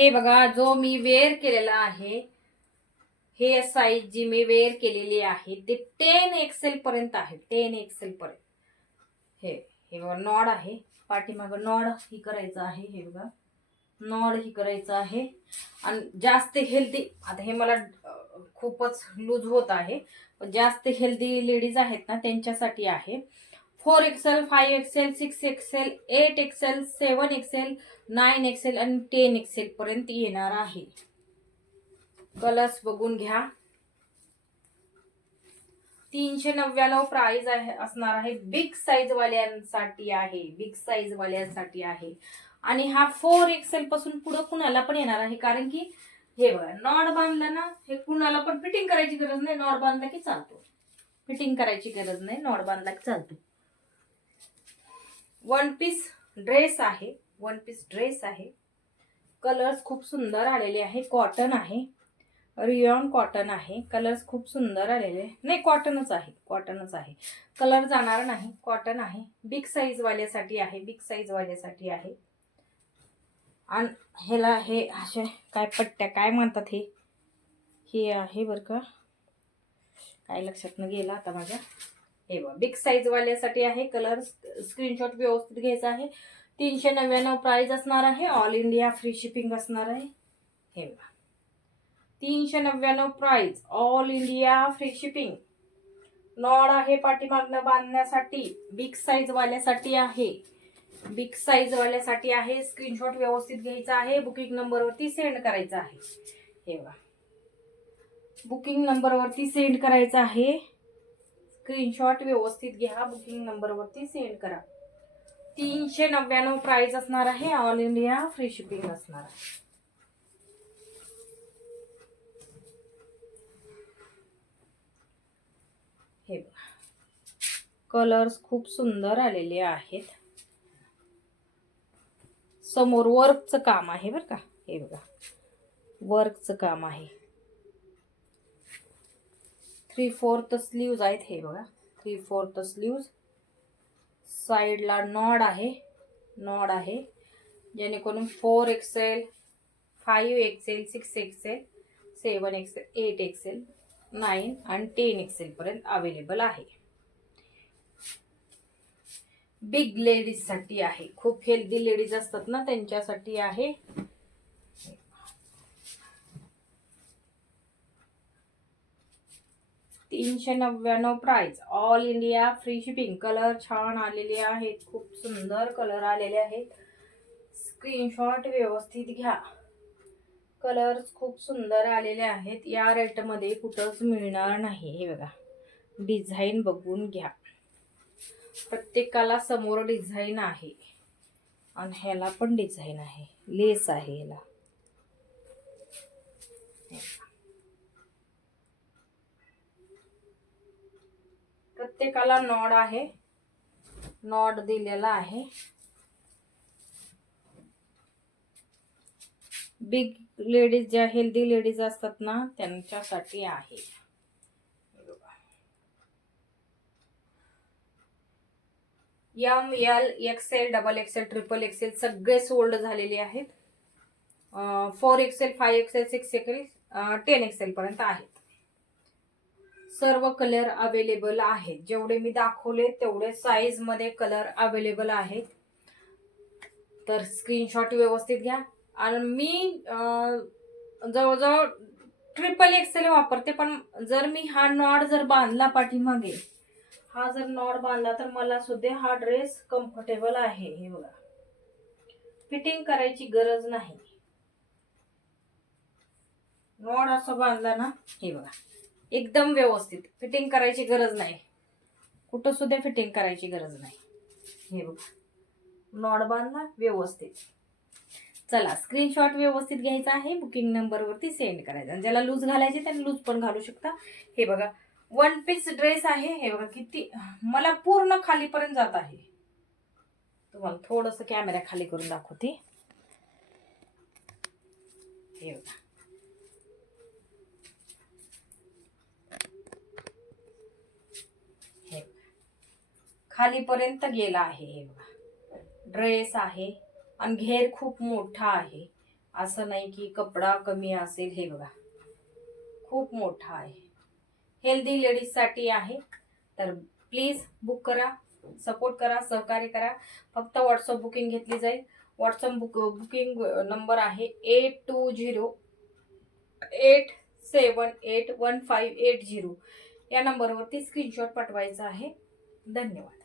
हे बघा, जो मी वेअर केलेला आहे, हे साईज जी मी वेअर केलेली आहे ते 10 XL पर्यंत आहे. 10 XL पर्यंत. हे हे बघा, नॉड आहे. पाठीमाग नॉड ही करायचं आहे. हे बघा, नॉड ही करायचं आहे. आणि जास्त हेल्दी, आता हे मला खूपच लूज होत आहे, पण जास्त हेल्दी लेडीज आहेत ना त्यांच्यासाठी आहे. 4 XL, 5 XL, 6 XL, 8 XL, 7 XL, 9 XL आणि 10 XL पर्यंत येणार आहे. कलर्स बघून घ्या. 399 प्राइस आहे असणार आहे. बिग साईज वाल्यांसाठी आहे. बिग साईज वाल्यांसाठी आहे. आणि हा 4 XL पासून पुढे कुणाला पण येणार आहे. कारण की हे बघा, नॉड बांधलं ना, हे कुणाला पण फिटिंग करायची गरज नाही. नॉड बांधला की चालतो. फिटिंग करायची गरज नाही. नॉड बांधला की चालतो. वन पीस ड्रेस आहे. वन पीस ड्रेस आहे. कलर्स खूप सुंदर आलेले आहे. कॉटन आहे. रियॉन कॉटन आहे. कलर्स खूप सुंदर आलेले. नाही, कॉटनच आहे. कॉटनच आहे. कलर जाणार नाही. कॉटन आहे. बिग साईज वाल्यासाठी आहे. बिग साईज वाल्यासाठी आहे. आणि ह्याला हे असे काय पट्ट्या काय म्हणतात, हे आहे बरं का, काय लक्षात न गेला आता माझ्या. हे बघा, बिग साईज वाल्यासाठी आहे. कलर स्क्रीनशॉट व्यवस्थित घ्यायचा आहे. 399 प्राइस असणार आहे. ऑल इंडिया फ्री शिपिंग असणार आहे. हे बघा, 399 price, all India free shipping. नॉड आहे पाठीमागनं बांधण्यासाठी. बिग साईज वाल्यासाठी आहे. बिग साईज वाल्यासाठी आहे. स्क्रीनशॉट व्यवस्थित घ्यायचा आहे. बुकिंग नंबर वरती सेंड करायचा आहे. हे बघा, बुकिंग नंबर वरती सेंड करायचा आहे. स्क्रीनशॉट व्यवस्थित घ्या. बुकिंग नंबर वरती सेंड करा. 399 प्राइस असणार आहे. ऑल इंडिया फ्री शिपिंग असणार आहे. हे बघा, कलर्स खूप सुंदर आलेले आहेत. समोर वर्कचं काम आहे बरं का. हे बघा, वर्कचं काम आहे. 3/4 स्लीव्ज आहेत. हे बघा, 3/4 स्लीव्ज. साईडला नॉड आहे. नॉड आहे, जेणेकरून 4 XL, 5 XL, 6 XL, 7 XL, 8 XL, 9 आणि 10 XL पर्यंत अवेलेबल आहे. बिग लेडीज साठी आहे. खूप हेल्दी लेडीज असतात ना त्यांच्यासाठी आहे. 399 price, all India free shipping. Colour छान आलेले आहेत. खूप सुंदर कलर आलेले आहेत. स्क्रीनशॉट व्यवस्थित घ्या. कलर्स खूप सुंदर आलेले आहेत. या रेट मध्ये कुठंच मिळणार नाही. हे बघा, डिझाईन बघून घ्या. प्रत्येकाला समोर डिझाईन आहे आणि ह्याला पण डिझाईन आहे. लेस आहे ह्याला. प्रत्येकाला नॉड आहे. नॉड दिलेला आहे. बिग लेडीज, ज्या हेल्दी लेडीज असतात ना त्यांच्यासाठी आहे. ML, XL, XXL, XXL सगळे सोल्ड झालेले आहेत. 4 XL, 5 XL, 6 XL, 10 XL पर्यंत आहेत. सर्व कलर अवेलेबल आहेत. जेवढे मी दाखवले तेवढे साईज मध्ये कलर अवेलेबल आहेत. तर स्क्रीनशॉट व्यवस्थित घ्या. आणि मी जवळजवळ XXL वापरते, पण जर मी हा नॉड जर बांधला पाठीमागे, हा जर नॉड बांधला तर मला सुद्धा हा ड्रेस कम्फर्टेबल आहे. हे बघा, फिटिंग करायची गरज नाही. नॉड असं बांधला ना, हे बघा, एकदम व्यवस्थित. फिटिंग करायची गरज नाही. कुठं सुद्धा फिटिंग करायची गरज नाही. हे बघा, नॉड बांधला व्यवस्थित. चला, स्क्रीनशॉट व्यवस्थित घ्यायचा आहे. बुकिंग नंबर वरती सेंड करायचा. आणि ज्याला लूज घालायचे त्यांनी लूज पण घालू शकता. हे बघा, वन पीस ड्रेस आहे. हे बघा, किती मला पूर्ण खालीपर्यंत जात आहे. तुम्हाला थोडस कॅमेरा खाली करून दाखवते. हे बघा, हे खालीपर्यंत गेला आहे. हे बघा, ड्रेस आहे आणि घेर खूप मोठा आहे. असं नाही की कपडा कमी असेल. हे बघा खूप मोठा आहे. हेल्दी लेडीजसाठी आहे. तर प्लीज बुक करा, सपोर्ट करा, सहकार्य करा. फक्त व्हॉट्सअप बुकिंग घेतली जाईल. व्हॉट्सअप बुकिंग नंबर आहे 8208781580. या नंबरवरती स्क्रीनशॉट पाठवायचा आहे. धन्यवाद.